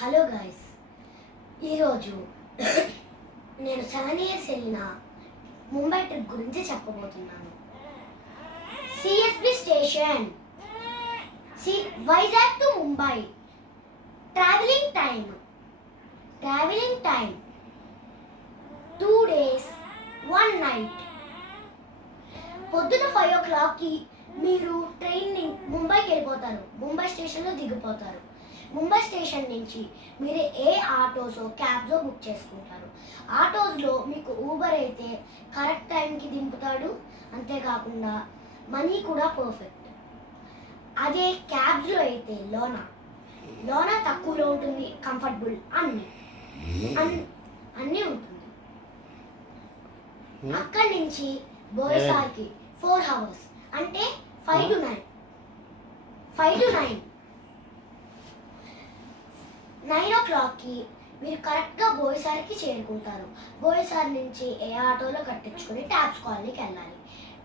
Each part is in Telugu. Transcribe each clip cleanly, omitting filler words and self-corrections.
హలో గైస్, ఈరోజు నేను 7 years వెళ్ళిన ముంబై ట్రిప్ గురించి చెప్పబోతున్నాను. CSB station, Vizag to Mumbai. Travelling time 2 days 1 night. పొద్దున 5 o'clockకి మీరు ట్రైన్ ముంబైకి వెళ్ళిపోతారు. ముంబై స్టేషన్లో దిగిపోతారు. ముంబై స్టేషన్ నుంచి మీరు ఏ ఆటోసో క్యాబ్సో బుక్ చేసుకుంటారు. ఆటోస్లో మీకు ఊబర్ అయితే కరెక్ట్ టైంకి దింపుతాడు, అంతేకాకుండా మనీ కూడా పర్ఫెక్ట్. అదే క్యాబ్స్లో అయితే లోనా తక్కువలో ఉంటుంది, కంఫర్టబుల్ అన్నీ ఉంటుంది. అక్కడి నుంచి బోయసార్కి 4 hours, అంటే 5 to 9. 9 o'clockకి మీరు కరెక్ట్గా బోయసార్కి చేరుకుంటారు. బోయసార్ నుంచి ఏ ఆటోలో కట్టించుకొని ట్యాప్స్ కాలనీకి వెళ్ళాలి.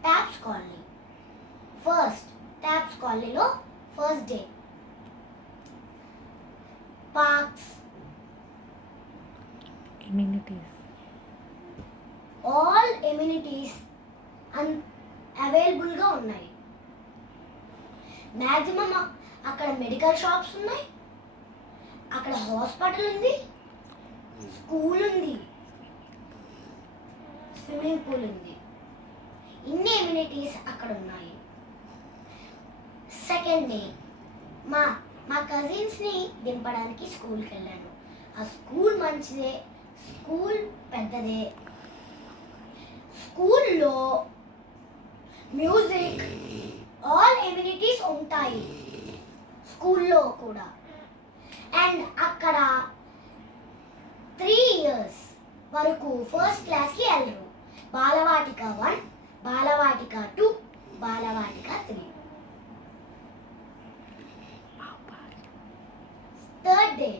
ట్యాప్స్ కాలనీలో first day parks, all amenities అవైలబుల్గా ఉన్నాయి. మ్యాక్సిమం అక్కడ మెడికల్ షాప్స్ ఉన్నాయి, అక్కడ హాస్పిటల్ ఉంది, స్కూల్ ఉంది, స్విమ్మింగ్ పూల్ ఉంది. ఇన్ని ఎమ్యూనిటీస్ అక్కడ ఉన్నాయి. సెకండ్ డే మా కజిన్స్ని దింపడానికి స్కూల్కి వెళ్ళాను. ఆ స్కూల్ మంచిదే, స్కూల్ పెద్దదే. స్కూల్లో మ్యూజిక్, ఆల్ ఎమ్యూనిటీస్ ఉంటాయి స్కూల్లో కూడా. అండ్ అక్కడ 3 years వరకు ఫస్ట్ క్లాస్కి వెళ్ళరు. బాలవాటిక 1, బాలవాటిక 2, బాలవాటిక 3. Third day